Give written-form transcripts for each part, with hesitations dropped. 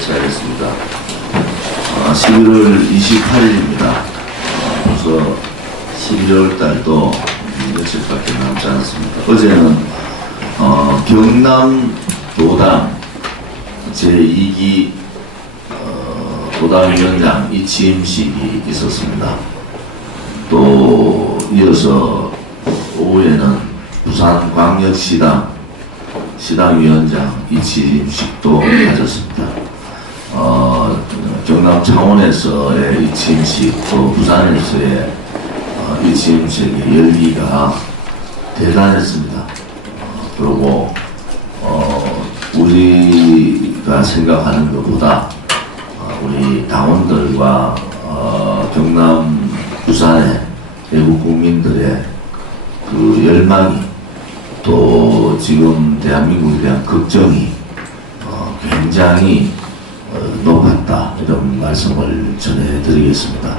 개최하겠습니다. 11월 28일입니다. 벌써 11월 달도 며칠밖에 남지 않았습니다. 어제는 경남도당 제2기 도당위원장 이 취임식이 있었습니다. 또 이어서 오후에는 부산광역시당 시당위원장 이 취임식도 가졌습니다. 경남 창원에서의 이 취임식, 또 부산에서의 이 취임식의 열기가 대단했습니다. 그리고 우리가 생각하는 것보다 우리 당원들과 경남, 부산의 외국 국민들의 그 열망이, 또 지금 대한민국에 대한 걱정이 굉장히 높았다, 이런 말씀을 전해드리겠습니다.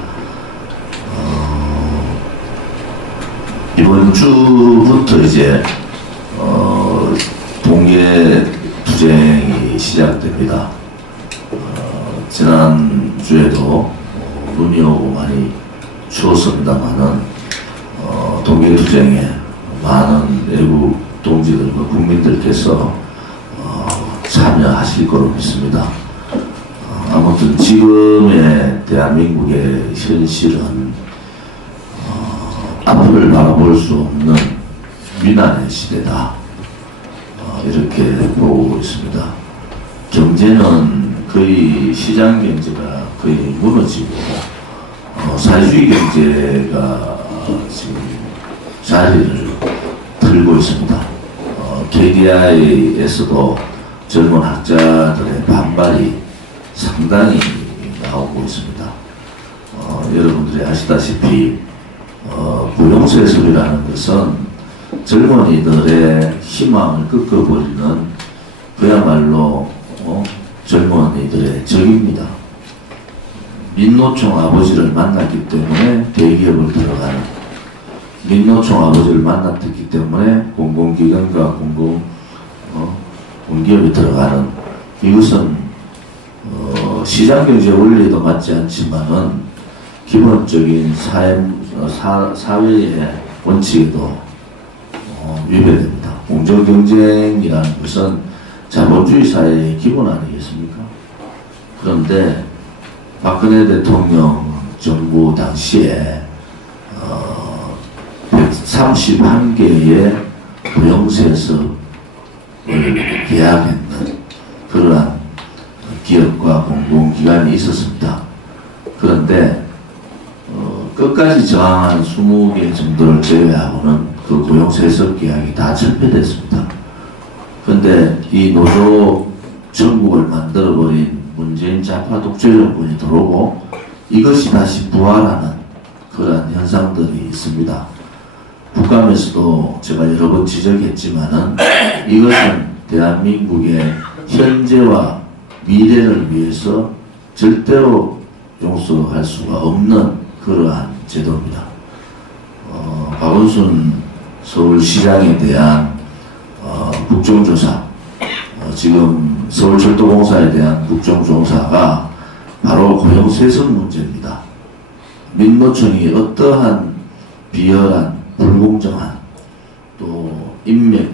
이번 주부터 이제 동계 투쟁이 시작됩니다. 지난 주에도 눈이 오고 많이 추웠습니다만은 동계 투쟁에 많은 외국 동지들과 국민들께서 참여하실 거로 믿습니다. 아무튼 지금의 대한민국의 현실은 앞을 바라볼 수 없는 위난의 시대다, 이렇게 보고 있습니다. 경제는 거의 시장 경제가 거의 무너지고 사회주의 경제가 지금 자리를 들고 있습니다. KDI에서도 젊은 학자들의 반발이 상당히 나오고 있습니다. 여러분들이 아시다시피 고용세습이라는 것은 젊은이들의 희망을 꺾어버리는 그야말로 젊은이들의 적입니다. 민노총 아버지를 만났기 때문에 대기업을 들어가는, 민노총 아버지를 만났기 때문에 공공기관과 공기업이 들어가는, 이것은 시장경제 원리에도 맞지 않지만은 기본적인 사회의 원칙에도 위배됩니다. 공정경쟁이라는 것은 자본주의 사회의 기본 아니겠습니까? 그런데 박근혜 대통령 정부 당시에 131개의 고용세습을 계약했는 그러한 기업과 공공기관이 있었습니다. 그런데 끝까지 저항한 20개 정도를 제외하고는 그 고용세습 계약이 다 철폐됐습니다. 그런데 이 노조 전국을 만들어버린 문재인 좌파 독재 정권이 들어오고 이것이 다시 부활하는 그러한 현상들이 있습니다. 국감에서도 제가 여러 번 지적했지만은 이것은 대한민국의 현재와 미래를 위해서 절대로 용서할 수가 없는 그러한 제도입니다. 박원순 서울시장에 대한 국정조사, 지금 서울철도공사에 대한 국정조사가 바로 고용세습 문제입니다. 민노총이 어떠한 비열한, 불공정한, 또 인맥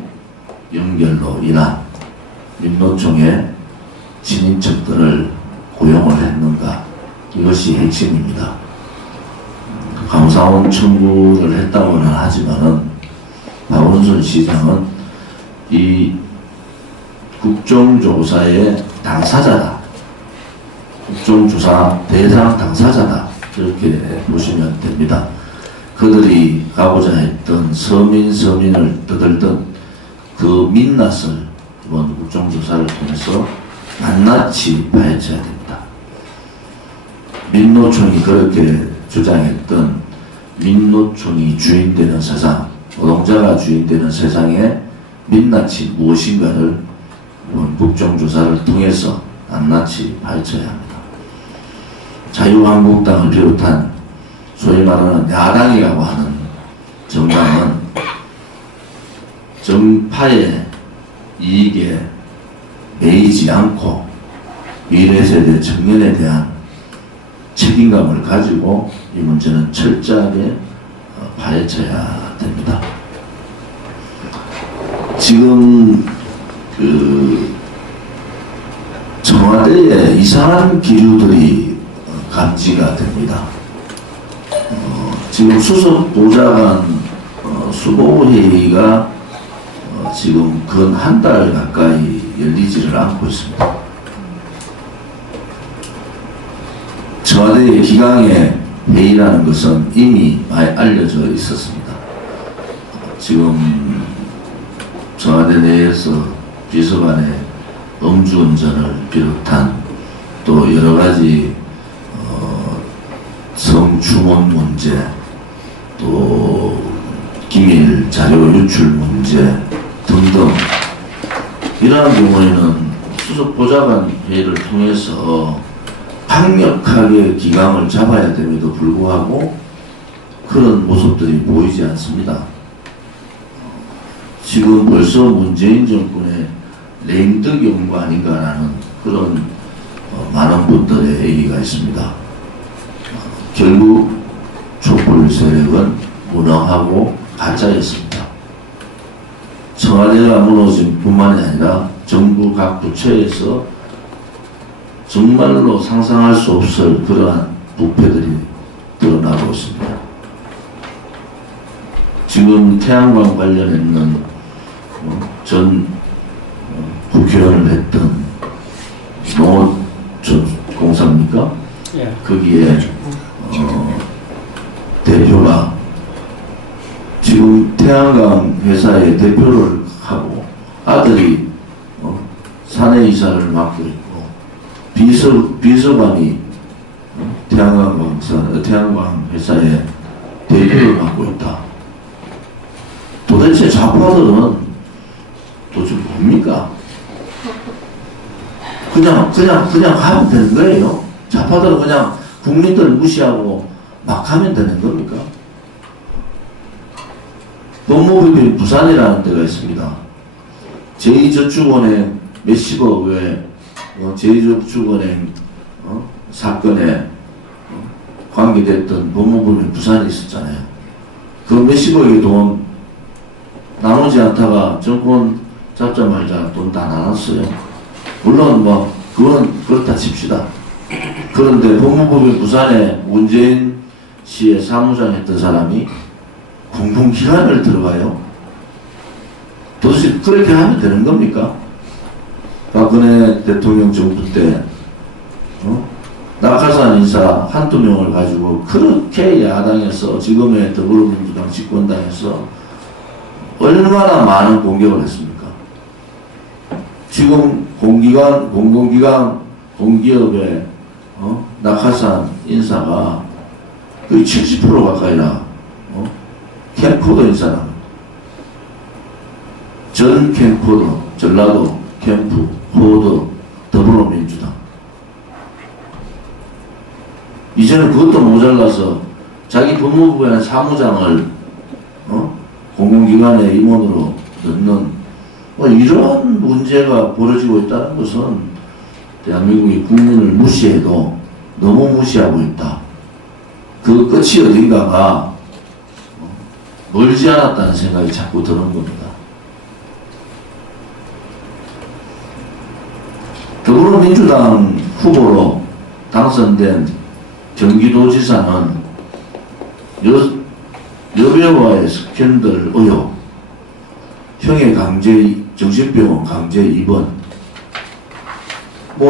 연결로 인한 민노총의 친인척들을 고용을 했는가, 이것이 핵심입니다. 감사원 청구를 했다고는 하지만은 박원순 시장은 이 국정조사의 당사자다, 국정조사 대상 당사자다, 이렇게 보시면 됩니다. 그들이 가고자 했던 서민을 떠들던 그 민낯을 이번 국정조사를 통해서 낱낱이 파헤쳐야 됩니다. 민노총이 그렇게 주장했던 민노총이 주인되는 세상, 노동자가 주인되는 세상에 민낯이 무엇인가를 이번 국정조사를 통해서 낱낱이 파헤쳐야 합니다. 자유한국당을 비롯한 소위 말하는 야당이라고 하는 정당은 정파의 이익에 매이지 않고 미래 세대 청년에 대한 책임감을 가지고 이 문제는 철저하게 파헤쳐야 됩니다. 지금 청와대에 이상한 기류들이 감지가 됩니다. 지금 수석 보좌관 수보회의가 지금 근 한 달 가까이 열리지를 않고 있습니다. 청와대의 기강의 회의라는 것은 이미 많이 알려져 있었습니다. 지금 청와대 내에서 비서관의 음주운전을 비롯한 또 여러가지 성추문 문제, 또 기밀 자료 유출 문제 등등, 이러한 경우에는 수석 보좌관 회의를 통해서 강력하게 기강을 잡아야 됨에도 불구하고 그런 모습들이 보이지 않습니다. 지금 벌써 문재인 정권의 레임덕 연구 아닌가라는 그런 많은 분들의 얘기가 있습니다. 결국 촛불 세력은 무능하고 가짜였습니다. 청와대가 무너진 뿐만이 아니라 정부 각 부처에서 정말로 상상할 수 없을 그러한 부패들이 드러나고 있습니다. 지금 태양광 관련해는 전 국회의원을 했던 전 공사입니까? 예. 거기에 대표가 지금 태양광 회사의 대표를 하고 아들이 사내이사를 맡고 있고 비서관이 태양광 회사의 대표를 맡고 있다. 도대체 좌파들은 도대체 뭡니까? 그냥 하면 되는 거예요. 좌파들은 그냥 국민들 무시하고 막 하면 되는 겁니까? 법무부인 부산이라는 데가 있습니다. 제2저축은행 몇십억의 제2저축은행 사건에 관계됐던 법무부인 부산이 있었잖아요. 그 몇십억의 돈 나누지 않다가 정권 잡자마자 돈 다 나눴어요. 물론 그거는 그렇다 칩시다. 그런데 법무부인 부산에 문재인 씨의 사무장 했던 사람이 공공기관을 들어가요. 도대체 그렇게 하면 되는 겁니까? 박근혜 대통령 정부 때 낙하산 인사 한두 명을 가지고 그렇게 야당에서 지금의 더불어민주당 집권당에서 얼마나 많은 공격을 했습니까? 지금 공공기관 공기업의 낙하산 인사가 거의 70% 가까이나 캠코더 인사랍니다. 전 캠코더, 전라도, 캠프, 호더, 더불어민주당. 이제는 그것도 모자라서 자기 법무부의 사무장을 공공기관의 임원으로 넣는 이러한 문제가 벌어지고 있다는 것은 대한민국이 국민을 무시해도 너무 무시하고 있다. 그 끝이 어딘가가 멀지 않았다는 생각이 자꾸 드는 겁니다. 더불어민주당 후보로 당선된 경기도지사는 여배우와의 스캔들 의혹, 형의 정신병원 강제 입원,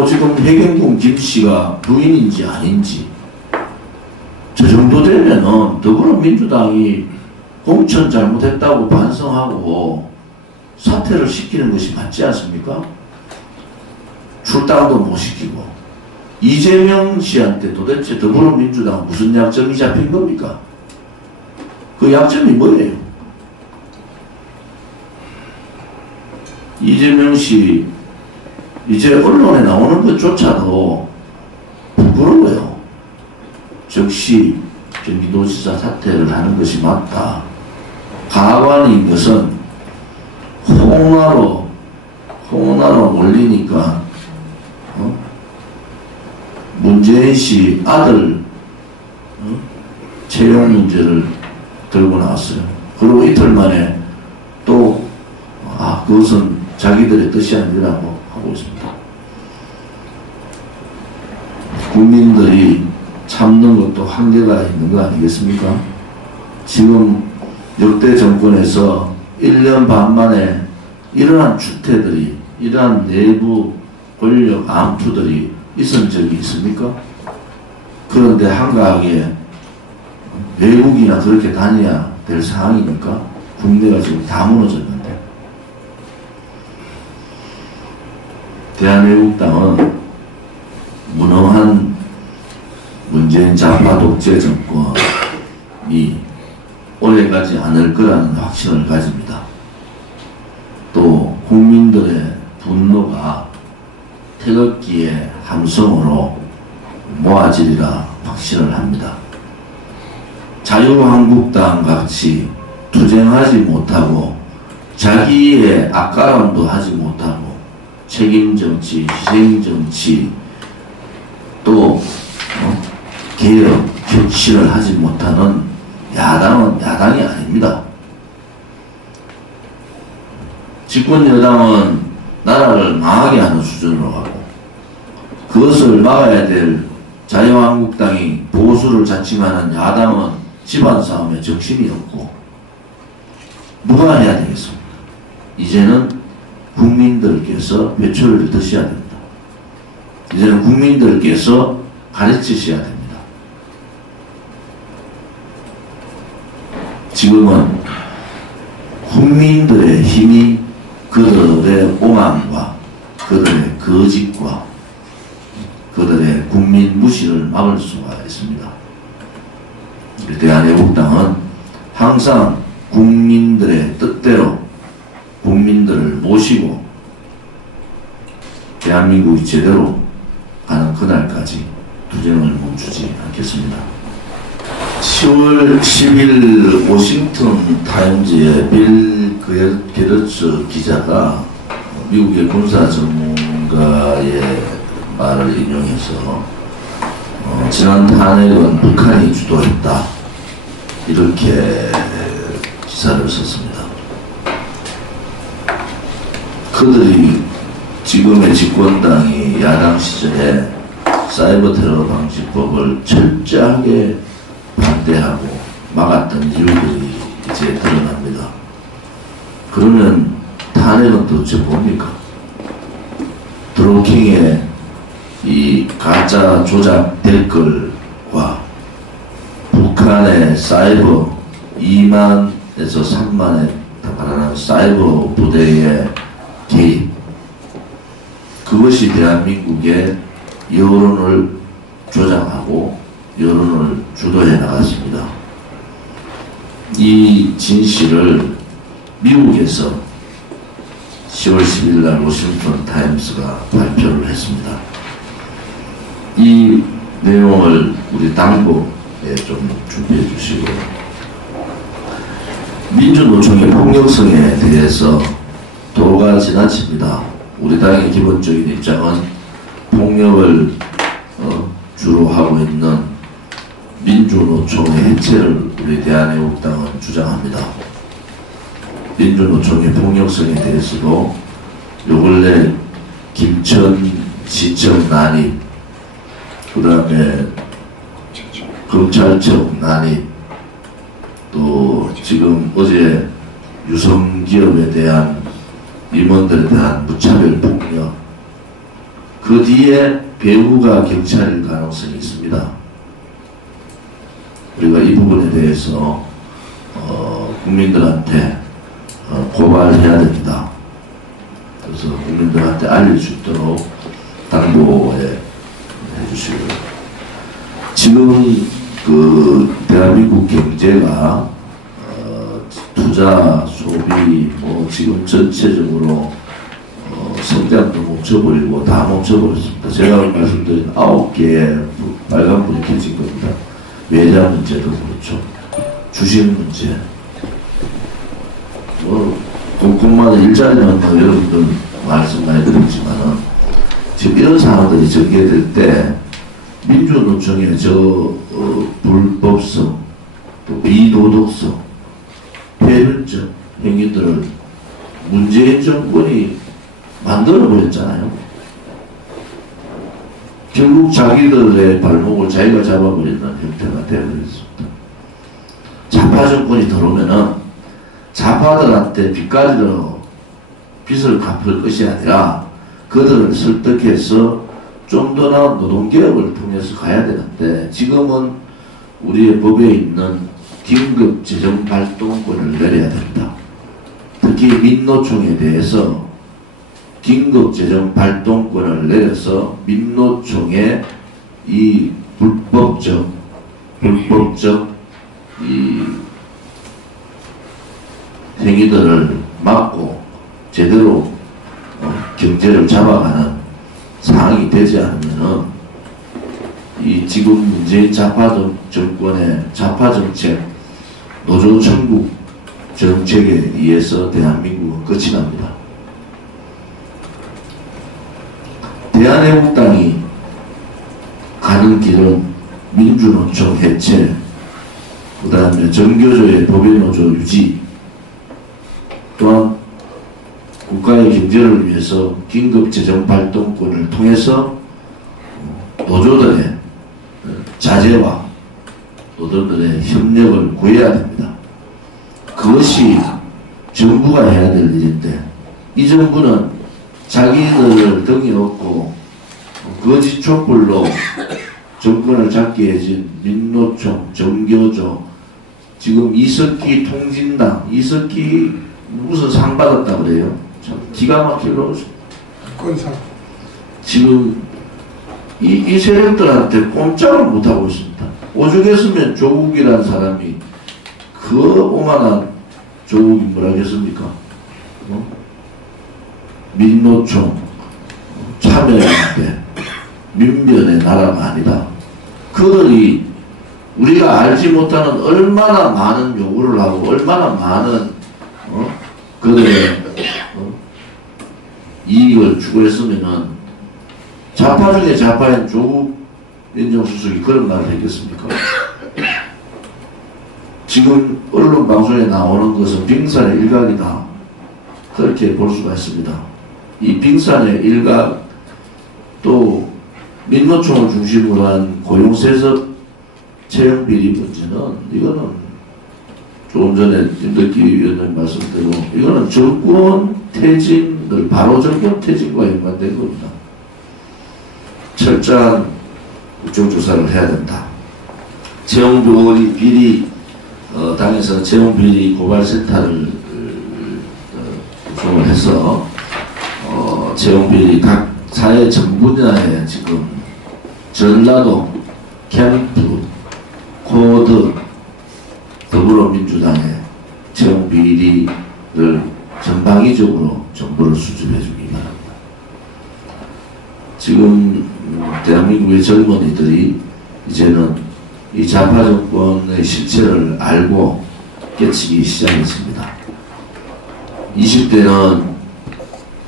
지금 해경궁 김씨가 부인인지 아닌지, 저 정도 되면은 더불어민주당이 공천 잘못했다고 반성하고 사퇴를 시키는 것이 맞지 않습니까? 출당도 못 시키고. 이재명 씨한테 도대체 더불어민주당 무슨 약점이 잡힌 겁니까? 그 약점이 뭐예요? 이재명 씨 이제 언론에 나오는 것조차도 부끄러워요. 즉시 경기도지사 사퇴를 하는 것이 맞다. 가관인 것은 홍나로 몰리니까 문재인 씨 아들 채용 문제를 들고 나왔어요. 그리고 이틀 만에 또 그것은 자기들의 뜻이 아니라고 하고 있습니다. 국민들이 참는 것도 한계가 있는 거 아니겠습니까? 지금 역대 정권에서 1년 반 만에 이러한 추태들이, 이러한 내부 권력 암투들이 있은 적이 있습니까? 그런데 한가하게 외국이나 그렇게 다녀야 될 상황이니까 국내가 지금 다 무너졌는데, 대한민국당은 무능한 문재인 좌파 독재 정권이 오래가지 않을 거라는 확신을 가집니다. 또 국민들의 분노가 태극기의 함성으로 모아지리라 확신을 합니다. 자유한국당 같이 투쟁하지 못하고 자기의 악가람도 하지 못하고 책임정치, 희생정치, 또 개혁, 혁신을 하지 못하는 야당은 야당이 아닙니다. 집권 여당은 나라를 망하게 하는 수준으로 가고, 그것을 막아야 될 자유한국당이 보수를 자칭하는 야당은 집안싸움에 정신이 없고, 누가 해야 되겠습니까? 이제는 국민들께서 회초리를 드셔야 됩니다. 이제는 국민들께서 가르치셔야 됩니다. 지금은 국민들의 힘이 그들의 오만과 그들의 거짓과 그들의 국민 무시를 막을 수가 있습니다. 대한애국당은 항상 국민들의 뜻대로 국민들을 모시고 대한민국이 제대로 가는 그날까지 투쟁을 멈추지 않겠습니다. 10월 10일 워싱턴 타임즈의 빌 게러츠 기자가 미국의 군사 전문가의 말을 인용해서 지난 탄핵은 북한이 주도했다, 이렇게 기사를 썼습니다. 그들이 지금의 집권당이 야당 시절에 사이버 테러 방지법을 철저하게 반대하고 막았던 이유들이 이제 드러납니다. 그러면 탄핵은 도대체 뭡니까? 드루킹의 이 가짜 조작 댓글과 북한의 사이버 2만에서 3만에 달하는 사이버 부대의 개입, 그것이 대한민국의 여론을 조장하고 여론을 주도해 나갔습니다. 이 진실을 미국에서 10월 10일 날 워싱턴 타임스가 발표를 했습니다. 이 내용을 우리 당부에 좀 준비해 주시고, 민주노총의 폭력성에 대해서 도가 지나칩니다. 우리 당의 기본적인 입장은 폭력을 주로 하고 있는 민주노총의 해체를 우리 대한애국당은 주장합니다. 민주노총의 폭력성에 대해서도 요 근래 김천시청 난입, 그 다음에 검찰청 난입, 또 지금 어제 유성기업에 대한 임원들에 대한 무차별 폭력, 그 뒤에 배후가 경찰일 가능성이 있습니다. 우리가 이 부분에 대해서 국민들한테 고발해야 됩니다. 그래서 국민들한테 알릴 수 있도록 당부해 주시고요. 지금 그 대한민국 경제가 투자, 소비, 지금 전체적으로 성장도 멈춰버리고 다 멈춰버렸습니다. 제가 말씀드린 9개의 빨간불이 켜진 겁니다. 외자 문제도 그렇죠. 주식 문제. 곳곳마다 일자리는 여러분들 말씀 많이 드렸지만은 지금 이런 상황들이 전개될 때 민주노총의 불법성, 또 비도덕성, 폐륜적 행위들을 문재인 정권이 만들어버렸잖아요. 결국 자기들의 발목을 자기가 잡아버리는 형태가 되어버렸습니다. 좌파 정권이 들어오면은 좌파들한테 빚가지로 빚을 갚을 것이 아니라 그들을 설득해서 좀 더 나은 노동개혁을 통해서 가야 되는데, 지금은 우리의 법에 있는 긴급 재정 발동권을 내려야 된다. 특히 민노총에 대해서 긴급 재정 발동권을 내려서 민노총의 이 불법적 이 행위들을 막고 제대로 경제를 잡아가는 상황이 되지 않으면은 이 지금 문재인 좌파 정권의 좌파 정책, 노조 천국 정책에 의해서 대한민국은 끝이 납니다. 대한애국당이 가는 길은 민주노총 해체, 그 다음에 정교조의 법인노조 유지, 또한 국가의 경제를 위해서 긴급재정 발동권을 통해서 노조들의 자제와 노조들의 협력을 구해야 됩니다. 그것이 정부가 해야 될 일인데, 이 정부는 자기들을 등에 업고 거짓 촛불로 정권을 잡게 해진 민노총, 정교조, 지금 이석기 통진당, 이석기 무슨 상 받았다 그래요? 참 기가 막히고 지금 이 세력들한테 꼼짝을 못하고 있습니다. 오죽했으면 조국이라는 사람이 그 오만한 조국이 뭐라겠습니까? 민노총 참여했는데 민변의 나라가 아니다. 그들이 우리가 알지 못하는 얼마나 많은 요구를 하고 얼마나 많은 그들의 이익을 추구했으면은 좌파 중에 좌파인 조국 민정수석이 그런 말을 했겠습니까? 지금 언론 방송에 나오는 것은 빙산의 일각이다. 그렇게 볼 수가 있습니다. 이 빙산의 일각, 또 민노총을 중심으로 한 고용세습 채용비리 문제는, 이거는 조금 전에 김덕기 위원님 말씀대로 이거는 정권 퇴진을, 바로 정권 퇴진과 연관된 겁니다. 철저한 국정조사를 해야 된다. 채용비리, 당에서 채용비리 고발센터를 구성을 해서 채용비리 각 사회 전 분야에 지금 전라도, 캠프, 코드, 더불어민주당의 채용비리를 전방위적으로 정보를 수집해 주기 바랍니다. 지금 대한민국의 젊은이들이 이제는 이 좌파 정권의 실체를 알고 깨치기 시작했습니다. 20대는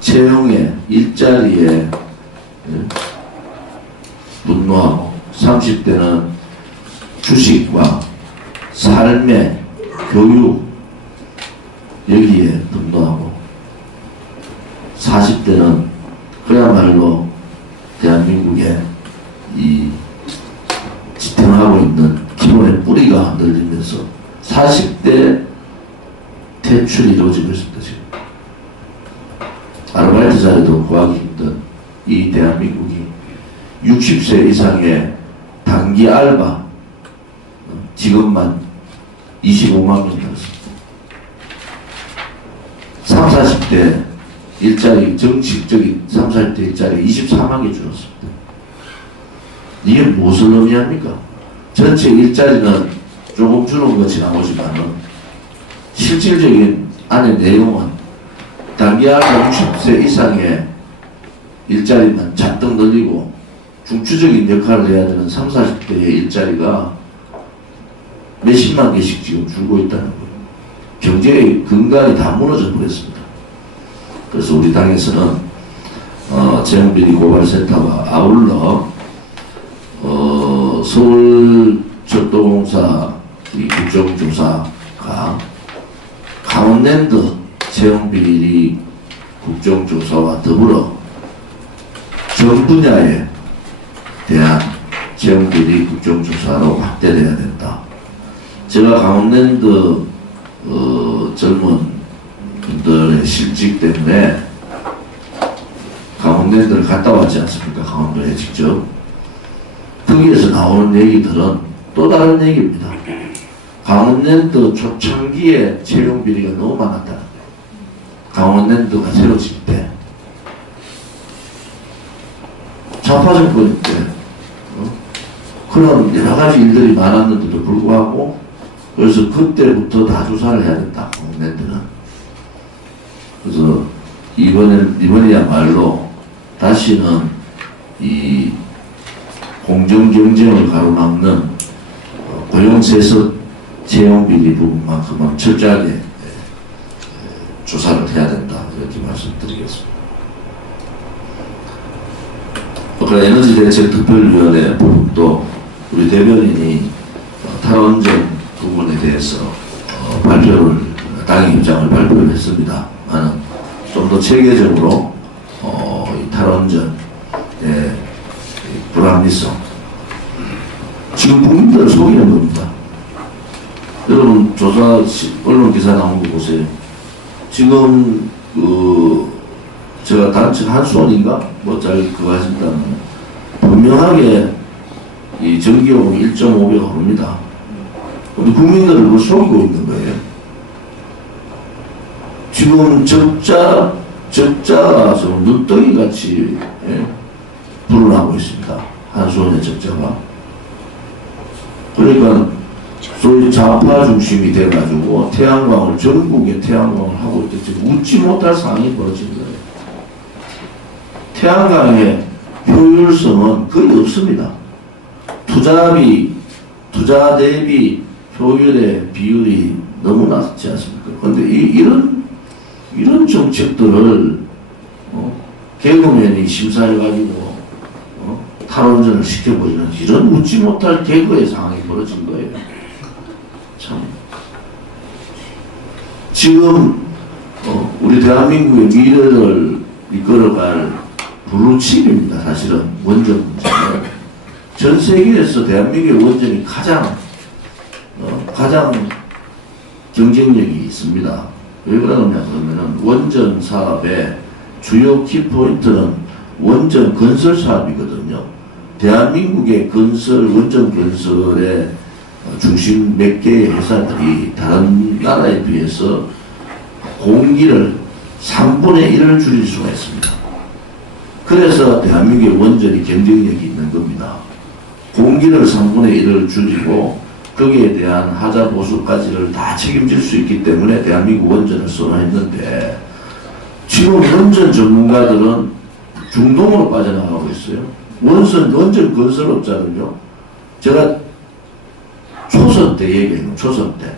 채용에, 일자리에 분노하고, 30대는 주식과 삶의 교육, 여기에 분노하고, 40대는 그야말로 대한민국의 이 지탱하고 있는 기본의 뿌리가 흔들리면서 40대 퇴출이 이루어지고 있습니다. 지금 아르바이트 자리도 구하기 힘든 이 대한민국이 60세 이상의 단기 알바 직업만 25만 명 늘었습니다. 30, 40대 일자리, 정식적인 30, 40대 일자리 24만 개 줄었습니다. 이게 무엇을 의미합니까? 전체 일자리는 조금 줄은 것이 나오지만은 실질적인 안의 내용은 단기 알바 60세 이상의 일자리는 잔뜩 늘리고 중추적인 역할을 해야 되는 30, 40대의 일자리가 몇십만 개씩 지금 줄고 있다는 거예요. 경제의 근간이 다 무너져 버렸습니다. 그래서 우리 당에서는 채용비리 고발센터와 아울러 서울철도공사 이 국정조사가 강원랜드 채용비리 국정조사와 더불어 전 분야에 대한 채용비리 국정조사로 확대돼야 된다. 제가 강원랜드 젊은 분들의 실직 때문에 강원랜드를 갔다 왔지 않습니까? 강원도에 직접. 거기에서 나오는 얘기들은 또 다른 얘기입니다. 강원랜드 초창기에 채용비리가 너무 많았다는 거예요. 강원랜드가 새로 질 때. 좌파 정권 때. 그런 여러 가지 일들이 많았는데도 불구하고 그래서 그때부터 다 조사를 해야 된다. 강원랜드는. 그래서 이번에야말로 다시는 이 공정 경쟁을 가로막는 고용세습 채용비리 부분만큼은 철저하게 조사를 해야 된다. 이렇게 말씀드리겠습니다. 에너지대책특별위원회 부분도 우리 대변인이 탈원전 부분에 대해서 당의 입장을 발표를 했습니다. 좀 더 체계적으로 이 탈원전의 불합리성 지금 국민들을 속이는 겁니다. 여러분 조사 언론 기사 나온 거 보세요. 지금 제가 단체 한수원인가 뭐 잘 그거 하신다는 분명하게 이 전기요금이 1.5배가 오릅니다. 우리 국민들을 그걸 속이고 있는 거예요. 지금 적자라서 눈덩이 같이 불어나고 있습니다. 한수원의 적자가. 그러니까 소위 좌파 중심이 돼가지고 태양광을 전국에 태양광을 하고 있는데 지금 웃지 못할 상황이 벌어진 거예요. 태양광의 효율성은 거의 없습니다. 투자 대비 효율의 비율이 너무 낮지 않습니까? 그런데 이런 정책들을 개그맨이 심사해가지고 탈원전을 시켜버리는 이런 웃지 못할 개그의 상황이 벌어진 거예요. 참. 지금 우리 대한민국의 미래를 이끌어갈 블루칩입니다. 사실은 원전 문제는 전 세계에서 대한민국의 원전이 가장 경쟁력이 있습니다. 왜 그러느냐 그러면은 원전 사업의 주요 키포인트는 원전 건설 사업이거든요. 대한민국의 원전 건설의 중심 몇 개의 회사들이 다른 나라에 비해서 공기를 3분의 1을 줄일 수가 있습니다. 그래서 대한민국의 원전이 경쟁력이 있는 겁니다. 공기를 3분의 1을 줄이고 거기에 대한 하자 보수까지를 다 책임질 수 있기 때문에 대한민국 원전을 선호했는데 지금 원전 전문가들은 중동으로 빠져나가고 있어요. 원전 건설업자들요. 제가 초선 때 얘기해요. 초선 때.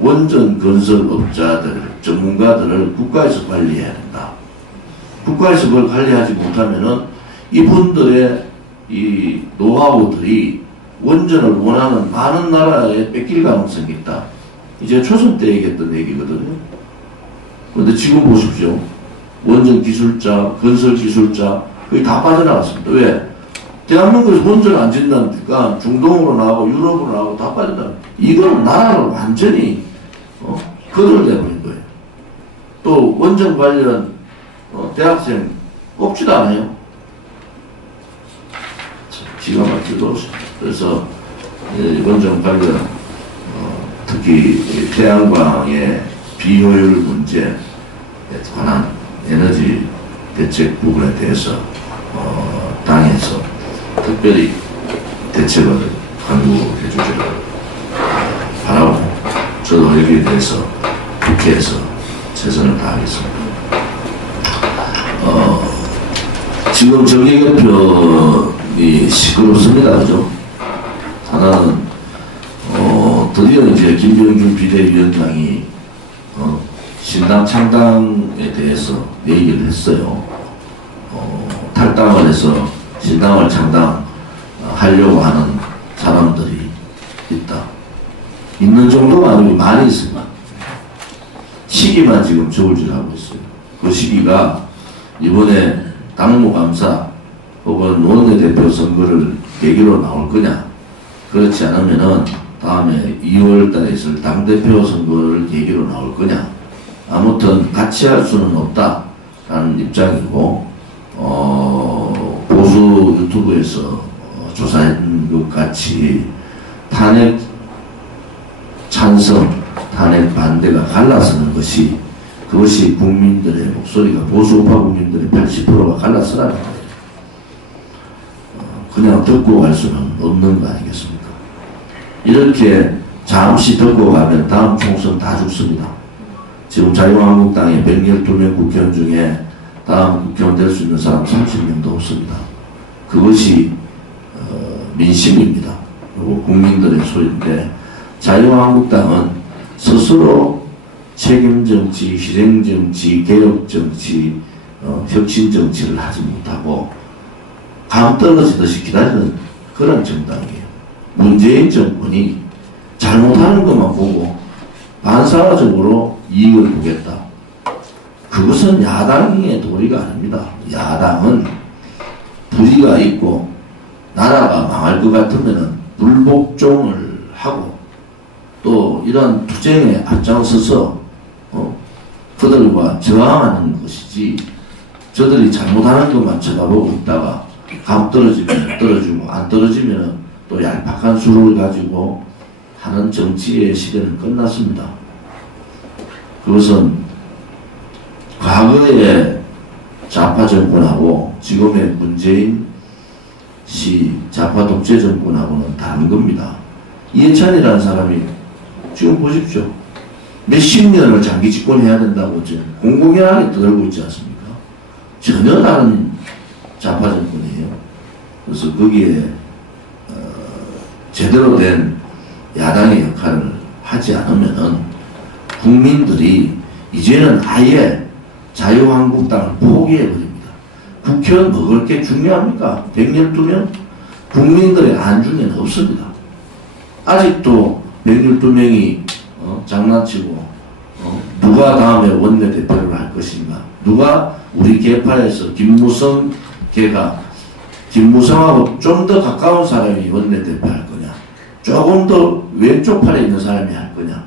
원전 건설업자들, 전문가들을 국가에서 관리해야 된다. 국가에서 그걸 관리하지 못하면은 이분들의 이 노하우들이 원전을 원하는 많은 나라에 뺏길 가능성이 있다. 이제 초선 때 얘기했던 얘기거든요. 그런데 지금 보십시오. 원전 기술자, 건설 기술자, 거의 다 빠져나갔습니다. 왜? 대한민국에서 원전 안 짓는다니까 중동으로 나가고 유럽으로 나가고 다 빠진다. 이건 나라를 완전히 거덜내버린 거예요. 또 원전 관련 대학생 뽑지도 않아요. 기가 막히도 그래서 원전 관련 특히 태양광의 비효율 문제에 관한 에너지 대책 부분에 대해서 당에서 특별히 대책을 강구해 주기를 바라고 저도 여기에 대해서 국회에서 최선을 다하겠습니다. 지금 정계개편이 시끄럽습니다. 그죠? 하나는 드디어 이제 김병준 비대위원장이 신당 창당에 대해서 얘기를 했어요. 탈당을 해서 신당을 창당하려고 하는 사람들이 있다. 있는 정도가 아니고 많이 있습니다. 시기만 지금 저울질하고 있어요. 그 시기가 이번에 당무감사 혹은 원내대표 선거를 계기로 나올 거냐, 그렇지 않으면은 다음에 2월 달에 있을 당대표 선거를 계기로 나올 거냐, 아무튼 같이 할 수는 없다라는 입장이고, 보수 유튜브에서 조사한 것 같이 탄핵 찬성, 탄핵 반대가 갈라서는 것이, 그것이 국민들의 목소리가, 보수우파 국민들의 80%가 갈라서라는 거예요. 그냥 듣고 갈 수는 없는 거 아니겠습니까? 이렇게 잠시 듣고 가면 다음 총선 다 죽습니다. 지금 자유한국당의 112명 국회의원 중에 다음 국회의원 될 수 있는 사람 30명도 없습니다. 그것이 민심입니다. 그리고 국민들의 소리인데, 자유한국당은 스스로 책임정치, 희생정치, 개혁정치, 혁신정치를 하지 못하고 감 떨어지듯이 기다리는 그런 정당이에요. 문재인 정권이 잘못하는 것만 보고 반사적으로 이익을 보겠다. 그것은 야당의 도리가 아닙니다. 야당은 불의가 있고 나라가 망할 것 같으면 불복종을 하고 또 이런 투쟁에 앞장서서 그들과 저항하는 것이지, 저들이 잘못하는 것만 쳐다보고 있다가 감 떨어지면 떨어지고 안 떨어지면 또 얄팍한 수를 가지고 하는 정치의 시대는 끝났습니다. 그것은 과거의 좌파 정권하고 지금의 문재인 씨 좌파 독재 정권하고는 다른 겁니다. 이해찬이라는 사람이 지금 보십시오. 몇십 년을 장기 집권해야 된다고 지금 공공연하게 떠들고 있지 않습니까? 전혀 다른 좌파 정권이에요. 그래서 거기에 제대로 된 야당의 역할을 하지 않으면은 국민들이 이제는 아예 자유한국당을 포기해버립니다. 국회의원 먹을 게 중요합니까? 112명? 국민들의 안중에는 없습니다. 아직도 112명이 장난치고 누가 다음에 원내대표를 할 것인가, 누가 우리 개파에서 김무성 개가 김무성하고 좀 더 가까운 사람이 원내대표 할 거냐, 조금 더 왼쪽 팔에 있는 사람이 할 거냐,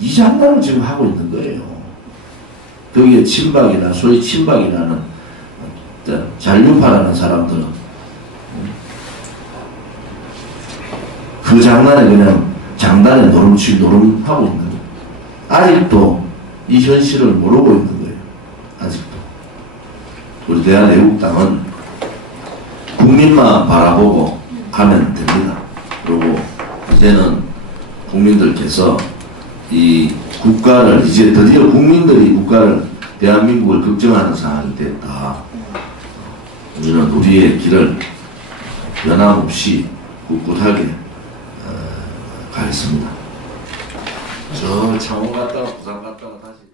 이 장난을 지금 하고 있는 거예요. 거기에 친박이나 소위 친박이라는 잔류파라는 사람들은 그 장난에 그냥 장단에 노름하고 있는 거예요. 아직도 이 현실을 모르고 있는 거예요. 아직도. 우리 대한애국당은 국민만 바라보고 가면 됩니다. 그리고 이제는 국민들께서 이 국가를, 이제 드디어 국민들이 국가를, 대한민국을 걱정하는 상황이 됐다. 우리는 우리의 길을 변함없이 꿋꿋하게 가겠습니다. 저 창원 갔다가 부산 갔다가 다시